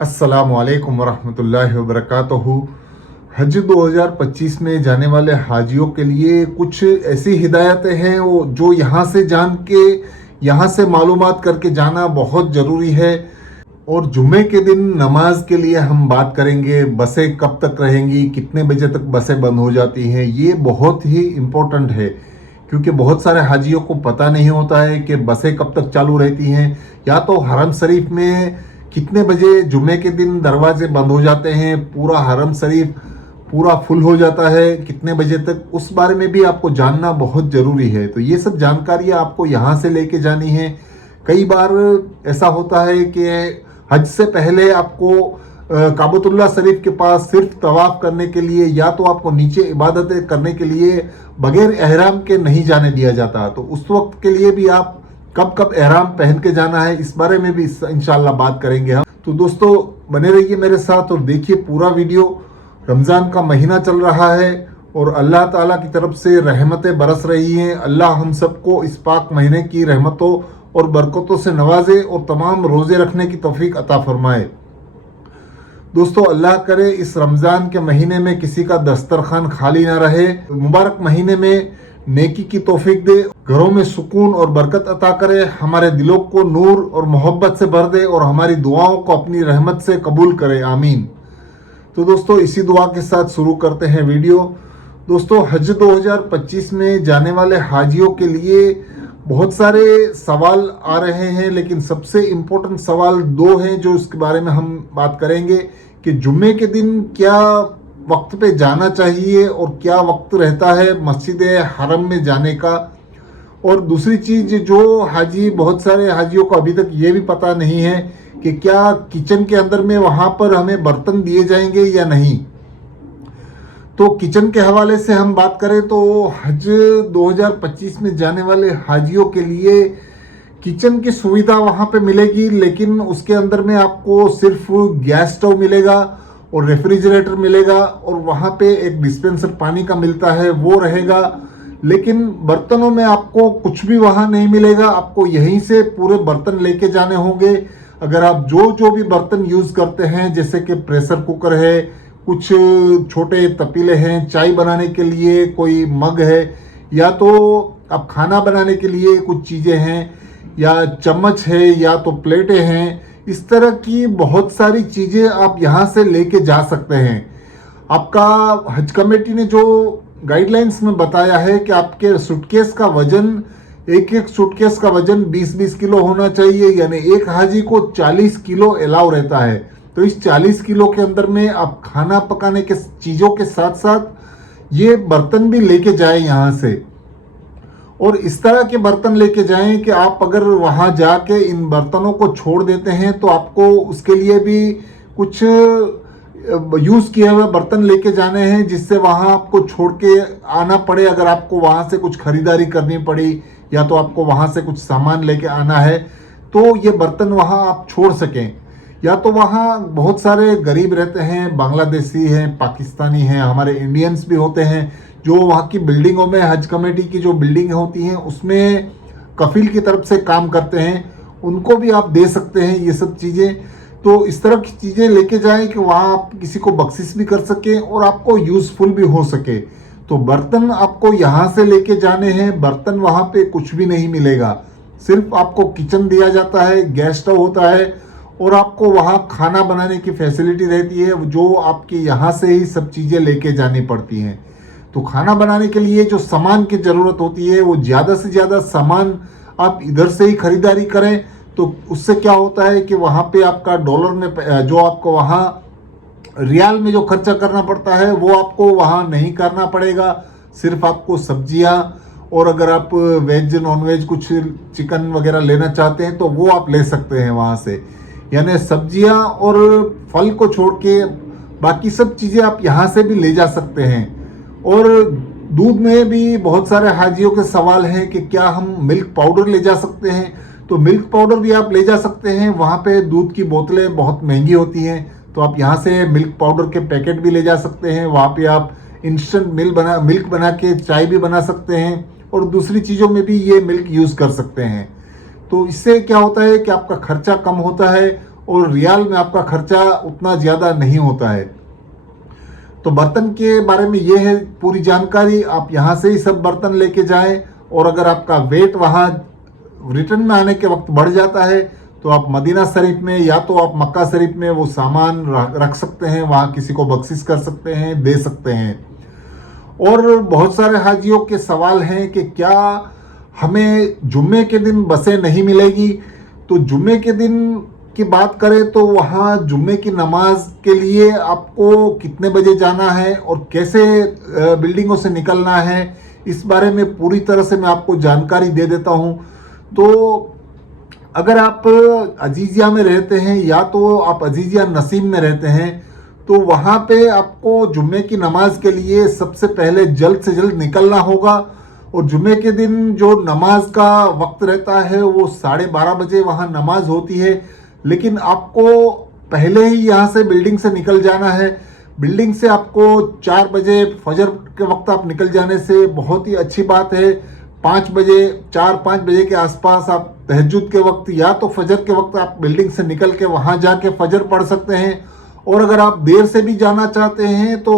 अस्सलामु अलैकुम वरहमतुल्लाहि वबरकातुहू। हज 2025 में जाने वाले हाजियों के लिए कुछ ऐसी हिदायतें हैं वो जो यहाँ से जान के यहाँ से मालूमात करके जाना बहुत ज़रूरी है। और जुम्मे के दिन नमाज के लिए हम बात करेंगे, बसें कब तक रहेंगी, कितने बजे तक बसें बंद हो जाती हैं, ये बहुत ही इम्पोर्टेंट है क्योंकि बहुत सारे हाजियों को पता नहीं होता है कि बसें कब तक चालू रहती हैं, या तो हरम शरीफ में कितने बजे जुम्मे के दिन दरवाजे बंद हो जाते हैं, पूरा हरम शरीफ पूरा फुल हो जाता है कितने बजे तक, उस बारे में भी आपको जानना बहुत ज़रूरी है। तो ये सब जानकारियाँ आपको यहाँ से लेके जानी है। कई बार ऐसा होता है कि हज से पहले आपको काबतुल्लाह शरीफ के पास सिर्फ तवाफ करने के लिए या तो आपको नीचे इबादतें करने के लिए बगैर एहराम के नहीं जाने दिया जाता। तो उस वक्त के लिए भी आप कब कब एहराम पहन के जाना है, इस बारे में भी इंशाल्लाह बात करेंगे हम। तो दोस्तों बने रहिए मेरे साथ और देखिए पूरा वीडियो। रमज़ान का महीना चल रहा है और अल्लाह ताला की तरफ से रहमतें बरस रही हैं। अल्लाह हम सबको इस पाक महीने की रहमतों और बरकतों से नवाजे और तमाम रोज़े रखने की तौफीक अता फरमाए। दोस्तों अल्लाह करे इस रमज़ान के महीने में किसी का दस्तरखान खाली ना रहे। मुबारक महीने में नेकी की तौफीक दे, घरों में सुकून और बरकत अता करे, हमारे दिलों को नूर और मोहब्बत से भर दे और हमारी दुआओं को अपनी रहमत से कबूल करे, आमीन। तो दोस्तों इसी दुआ के साथ शुरू करते हैं वीडियो। दोस्तों हज 2025 में जाने वाले हाजियों के लिए बहुत सारे सवाल आ रहे हैं, लेकिन सबसे इम्पोर्टेंट सवाल दो हैं जो इसके बारे में हम बात करेंगे कि जुम्मे के दिन क्या वक्त पे जाना चाहिए और क्या वक्त रहता है मस्जिद हरम में जाने का। और दूसरी चीज़ जो हाजी, बहुत सारे हाजियों को अभी तक ये भी पता नहीं है कि क्या किचन के अंदर में वहाँ पर हमें बर्तन दिए जाएंगे या नहीं। तो किचन के हवाले से हम बात करें तो हज 2025 में जाने वाले हाजियों के लिए किचन की सुविधा वहाँ पे मिलेगी, लेकिन उसके अंदर में आपको सिर्फ गैस स्टोव मिलेगा और रेफ्रिजरेटर मिलेगा और वहाँ पे एक डिस्पेंसर पानी का मिलता है वो रहेगा। लेकिन बर्तनों में आपको कुछ भी वहाँ नहीं मिलेगा, आपको यहीं से पूरे बर्तन लेके जाने होंगे। अगर आप जो भी बर्तन यूज़ करते हैं, जैसे कि प्रेशर कुकर है, कुछ छोटे तपीले हैं, चाय बनाने के लिए कोई मग है, या तो आप खाना बनाने के लिए कुछ चीज़ें हैं, या चम्मच है, या तो प्लेटें हैं, इस तरह की बहुत सारी चीज़ें आप यहाँ से लेके जा सकते हैं। आपका हज कमेटी ने जो गाइडलाइंस में बताया है कि आपके सूटकेस का वजन, एक सूटकेस का वजन 20-20 किलो होना चाहिए, यानी एक हाजी को 40 किलो अलाउ रहता है। तो इस 40 किलो के अंदर में आप खाना पकाने के चीज़ों के साथ साथ ये बर्तन भी लेके जाएं यहाँ से, और इस तरह के बर्तन लेके जाएं कि आप अगर वहाँ जाके इन बर्तनों को छोड़ देते हैं तो आपको उसके लिए भी कुछ यूज़ किए हुए बर्तन लेके जाने हैं, जिससे वहाँ आपको छोड़ के आना पड़े। अगर आपको वहाँ से कुछ खरीदारी करनी पड़ी या तो आपको वहाँ से कुछ सामान लेके आना है तो ये बर्तन वहाँ आप छोड़ सकें। या तो वहाँ बहुत सारे गरीब रहते हैं, बांग्लादेशी हैं, पाकिस्तानी हैं, हमारे इंडियंस भी होते हैं जो वहाँ की बिल्डिंगों में, हज कमेटी की जो बिल्डिंग होती हैं उसमें कफील की तरफ से काम करते हैं, उनको भी आप दे सकते हैं ये सब चीज़ें। तो इस तरह की चीज़ें लेके जाएं कि वहाँ आप किसी को बख्शिश भी कर सकें और आपको यूज़फुल भी हो सके। तो बर्तन आपको यहाँ से लेके जाने हैं, बर्तन वहाँ पे कुछ भी नहीं मिलेगा, सिर्फ आपको किचन दिया जाता है, गैस स्टोव होता है और आपको वहाँ खाना बनाने की फैसिलिटी रहती है जो आपके यहाँ से ही सब चीज़ें लेके जानी पड़ती हैं। तो खाना बनाने के लिए जो सामान की ज़रूरत होती है वो ज़्यादा से ज़्यादा सामान आप इधर से ही खरीदारी करें। तो उससे क्या होता है कि वहाँ पे आपका डॉलर में जो आपको वहाँ रियाल में जो खर्चा करना पड़ता है वो आपको वहाँ नहीं करना पड़ेगा, सिर्फ आपको सब्जियाँ, और अगर आप वेज नॉन वेज कुछ चिकन वगैरह लेना चाहते हैं तो वो आप ले सकते हैं वहाँ से। यानी सब्जियाँ और फल को छोड़ के बाकी सब चीज़ें आप यहाँ से भी ले जा सकते हैं। और दूध में भी बहुत सारे हाजियों के सवाल हैं कि क्या हम मिल्क पाउडर ले जा सकते हैं, तो मिल्क पाउडर भी आप ले जा सकते हैं। वहाँ पे दूध की बोतलें बहुत महंगी होती हैं, तो आप यहाँ से मिल्क पाउडर के पैकेट भी ले जा सकते हैं। वहाँ पे आप इंस्टेंट मिल्क बना के चाय भी बना सकते हैं और दूसरी चीज़ों में भी ये मिल्क यूज़ कर सकते हैं। तो इससे क्या होता है कि आपका खर्चा कम होता है और रियाल में आपका खर्चा उतना ज़्यादा नहीं होता है। तो बर्तन के बारे में ये है पूरी जानकारी। आप यहाँ से ही सब बर्तन लेके जाएं, और अगर आपका वेट वहाँ रिटर्न में आने के वक्त बढ़ जाता है तो आप मदीना शरीफ में या तो आप मक्का शरीफ में वो सामान रख सकते हैं, वहाँ किसी को बख्शिश कर सकते हैं, दे सकते हैं। और बहुत सारे हाजियों के सवाल हैं कि क्या हमें जुम्मे के दिन बसें नहीं मिलेगी। तो जुम्मे के दिन की बात करें तो वहाँ जुम्मे की नमाज के लिए आपको कितने बजे जाना है और कैसे बिल्डिंगों से निकलना है, इस बारे में पूरी तरह से मैं आपको जानकारी दे देता हूँ। तो अगर आप अजीजिया में रहते हैं या तो आप अजीजिया नसीम में रहते हैं, तो वहाँ पे आपको जुम्मे की नमाज के लिए सबसे पहले जल्द से जल्द निकलना होगा। और जुम्मे के दिन जो नमाज का वक्त रहता है वो 12:30 बजे वहाँ नमाज होती है, लेकिन आपको पहले ही यहाँ से बिल्डिंग से निकल जाना है। बिल्डिंग से आपको 4 बजे फजर के वक्त आप निकल जाने से बहुत ही अच्छी बात है। 5 बजे 4-5 बजे के आसपास आप तहज्जुद के वक्त या तो फजर के वक्त आप बिल्डिंग से निकल के वहाँ जाके फजर पढ़ सकते हैं। और अगर आप देर से भी जाना चाहते हैं तो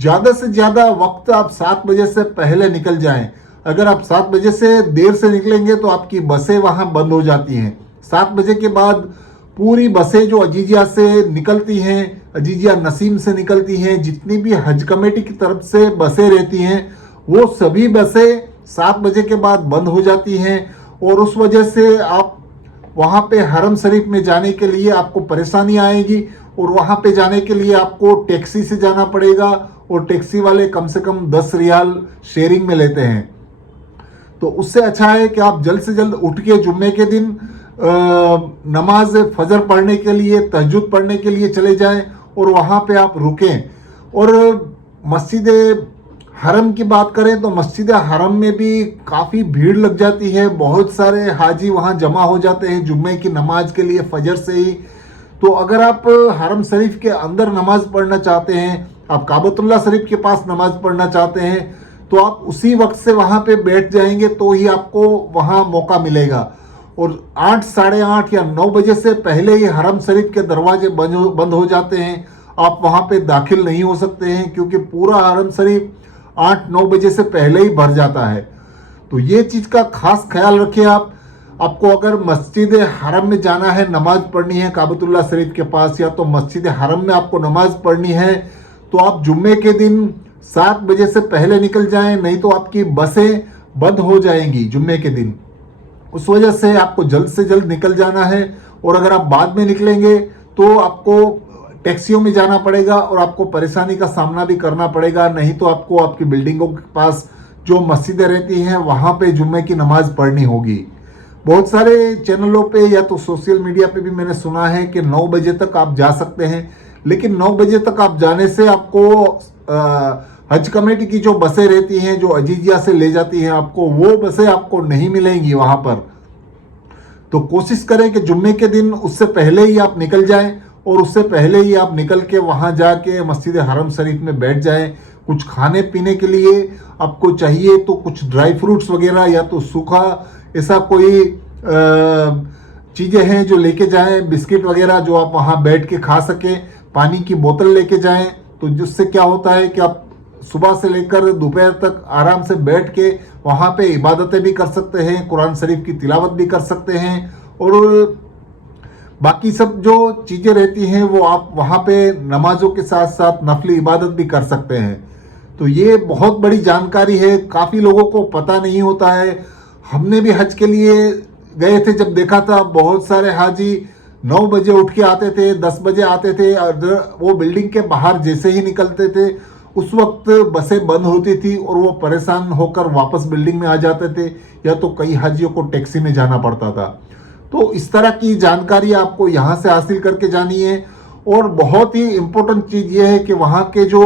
ज़्यादा से ज़्यादा वक्त आप 7 बजे से पहले निकल जाएं। अगर आप 7 बजे से देर से निकलेंगे तो आपकी बसें वहाँ बंद हो जाती हैं। 7 बजे के बाद पूरी बसें जो अजीजिया से निकलती हैं, अजीजिया नसीम से निकलती हैं, जितनी भी हज कमेटी की तरफ से बसें रहती हैं वो सभी बसें 7 बजे के बाद बंद हो जाती हैं। और उस वजह से आप वहाँ पे हरम शरीफ में जाने के लिए आपको परेशानी आएगी, और वहाँ पे जाने के लिए आपको टैक्सी से जाना पड़ेगा, और टैक्सी वाले कम से कम 10 रियाल शेयरिंग में लेते हैं। तो उससे अच्छा है कि आप जल्द से जल्द उठ के जुम्मे के दिन नमाज फजर पढ़ने के लिए, तहज्जुद पढ़ने के लिए चले जाएं और वहाँ पे आप रुकें। और मस्जिद हरम की बात करें तो मस्जिद हरम में भी काफ़ी भीड़ लग जाती है। बहुत सारे हाजी वहाँ जमा हो जाते हैं जुम्मे की नमाज के लिए फजर से ही। तो अगर आप हरम शरीफ के अंदर नमाज पढ़ना चाहते हैं, आप काबतुल्लाह शरीफ के पास नमाज पढ़ना चाहते हैं, तो आप उसी वक्त से वहाँ पे बैठ जाएंगे तो ही आपको वहाँ मौका मिलेगा। और 8, साढ़े 8 या 9 बजे से पहले ही हरम शरीफ के दरवाजे बंद हो जाते हैं। आप वहाँ पे दाखिल नहीं हो सकते हैं, क्योंकि पूरा हरम शरीफ 8-9 बजे से पहले ही भर जाता है। तो ये चीज़ का खास ख्याल रखिए आप। आपको अगर मस्जिद हरम में जाना है, नमाज पढ़नी है काबतुल्लाह शरीफ के पास, या तो मस्जिद हरम में आपको नमाज पढ़नी है, तो आप जुम्मे के दिन 7 बजे से पहले निकल जाएं, नहीं तो आपकी बसें बंद हो जाएंगी जुम्मे के दिन। उस वजह से आपको जल्द से जल्द निकल जाना है। और अगर आप बाद में निकलेंगे तो आपको टैक्सियों में जाना पड़ेगा और आपको परेशानी का सामना भी करना पड़ेगा। नहीं तो आपको आपकी बिल्डिंगों के पास जो मस्जिदें रहती हैं वहाँ पे जुम्मे की नमाज पढ़नी होगी। बहुत सारे चैनलों पे या तो सोशल मीडिया पे भी मैंने सुना है कि 9 बजे तक आप जा सकते हैं, लेकिन 9 बजे तक आप जाने से आपको हज कमेटी की जो बसें रहती हैं जो अजीजिया से ले जाती हैं आपको, वो बसें आपको नहीं मिलेंगी वहाँ पर। तो कोशिश करें कि जुम्मे के दिन उससे पहले ही आप निकल जाएं, और उससे पहले ही आप निकल के वहाँ जाके मस्जिद हरम शरीफ में बैठ जाएं। कुछ खाने पीने के लिए आपको चाहिए तो कुछ ड्राई फ्रूट्स वगैरह या तो सूखा ऐसा कोई चीज़ें हैं जो लेके जाएं, बिस्किट वगैरह जो आप वहाँ बैठ के खा सकें। पानी की बोतल लेके जाएं, तो जिससे क्या होता है कि आप सुबह से लेकर दोपहर तक आराम से बैठ के वहाँ पे इबादतें भी कर सकते हैं, कुरान शरीफ की तिलावत भी कर सकते हैं, और बाकी सब जो चीज़ें रहती हैं वो आप वहाँ पे नमाजों के साथ साथ नफली इबादत भी कर सकते हैं। तो ये बहुत बड़ी जानकारी है, काफ़ी लोगों को पता नहीं होता है। हमने भी हज के लिए गए थे, जब देखा था बहुत सारे हाजी 9 बजे उठ के आते थे, 10 बजे आते थे, और वो बिल्डिंग के बाहर जैसे ही निकलते थे उस वक्त बसें बंद होती थी और वो परेशान होकर वापस बिल्डिंग में आ जाते थे, या तो कई हाजियों को टैक्सी में जाना पड़ता था। तो इस तरह की जानकारी आपको यहाँ से हासिल करके जानी है। और बहुत ही इम्पोर्टेंट चीज़ ये है कि वहाँ के जो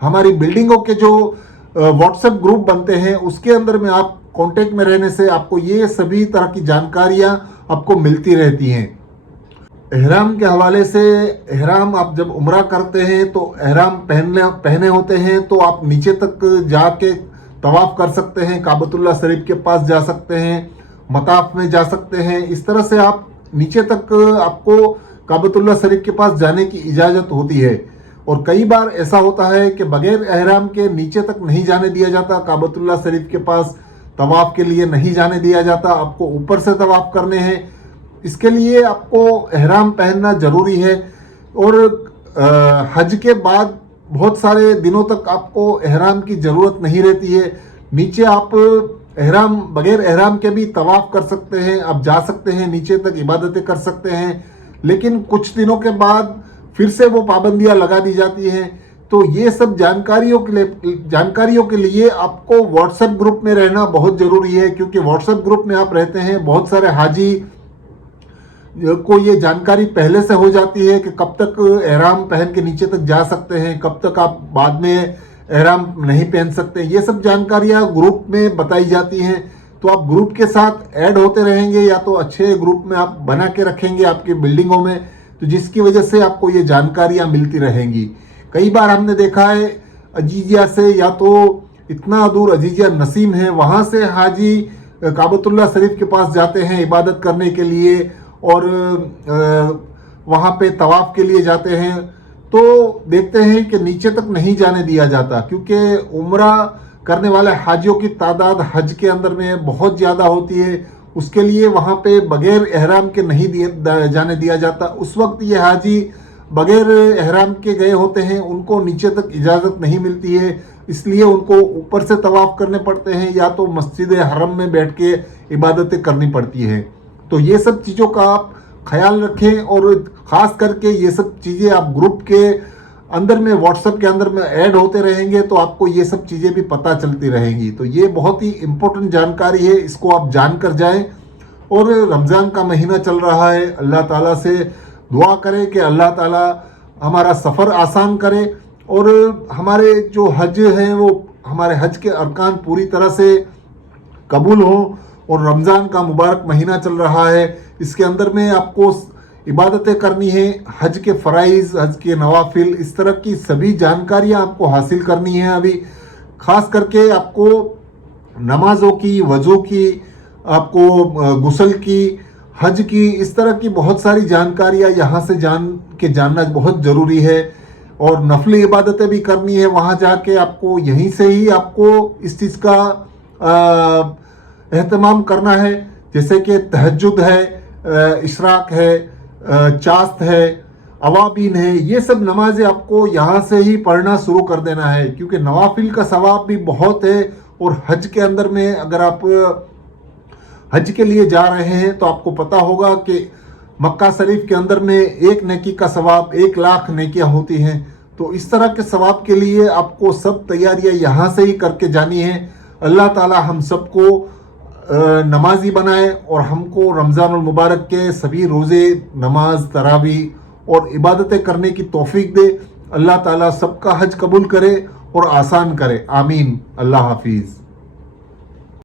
हमारी बिल्डिंगों के जो व्हाट्सएप ग्रुप बनते हैं उसके अंदर में आप कांटेक्ट में रहने से आपको ये सभी तरह की जानकारियाँ आपको मिलती रहती हैं। एहराम के हवाले से, एहराम आप जब उम्रा करते हैं तो एहराम पहने होते हैं, तो आप नीचे तक जाके तवाफ़ कर सकते हैं, काबतुल्लाह शरीफ के पास जा सकते हैं, मताफ में जा सकते हैं। इस तरह से आप नीचे तक आपको काबतुल्लाह शरीफ के पास जाने की इजाज़त होती है। और कई बार ऐसा होता है कि बगैर एहराम के नीचे तक नहीं जाने दिया जाता, काबतुल्लाह शरीफ के पास तवाफ़ के लिए नहीं जाने दिया जाता, आपको ऊपर से तवाफ़ करने हैं। इसके लिए आपको एहराम पहनना ज़रूरी है। और हज के बाद बहुत सारे दिनों तक आपको एहराम की ज़रूरत नहीं रहती है। नीचे आप एहराम बगैर एहराम के भी तवाफ़ कर सकते हैं, आप जा सकते हैं नीचे तक, इबादतें कर सकते हैं। लेकिन कुछ दिनों के बाद फिर से वो पाबंदियां लगा दी जाती हैं। तो ये सब जानकारियों के लिए आपको व्हाट्सएप ग्रुप में रहना बहुत ज़रूरी है, क्योंकि व्हाट्सएप ग्रुप में आप रहते हैं, बहुत सारे हाजी को ये जानकारी पहले से हो जाती है कि कब तक एहराम पहन के नीचे तक जा सकते हैं, कब तक आप बाद में एहराम नहीं पहन सकते। ये सब जानकारियाँ ग्रुप में बताई जाती हैं। तो आप ग्रुप के साथ ऐड होते रहेंगे, या तो अच्छे ग्रुप में आप बना के रखेंगे आपकी बिल्डिंगों में, तो जिसकी वजह से आपको ये जानकारियाँ मिलती रहेंगी। कई बार हमने देखा है अजीजिया से, या तो इतना दूर अजीजिया नसीम है, वहाँ से हाजी काबतुल्लाह शरीफ के पास जाते हैं इबादत करने के लिए, और वहाँ पे तवाफ़ के लिए जाते हैं। तो देखते हैं कि नीचे तक नहीं जाने दिया जाता, क्योंकि उम्रा करने वाले हाजियों की तादाद हज के अंदर में बहुत ज़्यादा होती है। उसके लिए वहाँ पे बगैर एहराम के नहीं जाने दिया जाता। उस वक्त ये हाजी बगैर एहराम के गए होते हैं, उनको नीचे तक इजाज़त नहीं मिलती है, इसलिए उनको ऊपर से तवाफ़ करने पड़ते हैं, या तो मस्जिद हरम में बैठ के इबादतें करनी पड़ती हैं। तो ये सब चीज़ों का आप ख्याल रखें, और ख़ास करके ये सब चीज़ें आप ग्रुप के अंदर में, व्हाट्सएप के अंदर में ऐड होते रहेंगे, तो आपको ये सब चीज़ें भी पता चलती रहेंगी। तो ये बहुत ही इम्पोर्टेंट जानकारी है, इसको आप जान कर जाएँ। और रमज़ान का महीना चल रहा है, अल्लाह ताला से दुआ करें कि अल्लाह ताला हमारा सफ़र आसान करे, और हमारे जो हज हैं वो हमारे हज के अरकान पूरी तरह से कबूल हों। और रमज़ान का मुबारक महीना चल रहा है, इसके अंदर में आपको इबादतें करनी है, हज के फ़राइज़, हज के नवाफिल, इस तरह की सभी जानकारियाँ आपको हासिल करनी है। अभी ख़ास करके आपको नमाज़ों की, वज़ू की, आपको गुस्ल की, हज की, इस तरह की बहुत सारी जानकारियाँ यहाँ से जानना बहुत ज़रूरी है। और नफली इबादतें भी करनी है वहाँ जाके, आपको यहीं से ही आपको इस चीज़ का एहतमाम करना है। जैसे कि तहज्जुद है, इशराक है, चास्त है, अवाबीन है, ये सब नमाजें आपको यहाँ से ही पढ़ना शुरू कर देना है, क्योंकि नवाफिल का सवाब भी बहुत है। और हज के अंदर में अगर आप हज के लिए जा रहे हैं तो आपको पता होगा कि मक्का शरीफ के अंदर में एक नेकी का सवाब 1,00,000 नेकियां होती हैं। तो इस तरह के सवाब के लिए आपको सब तैयारियां यहाँ से ही करके जानी है। अल्लाह ताला हम सबको नमाजी बनाए, और हमको रमज़ानुल मुबारक के सभी रोज़े, नमाज, तरावी और इबादतें करने की तौफीक दे। अल्लाह ताला सबका हज कबूल करे और आसान करे। आमीन। अल्लाह हाफिज़।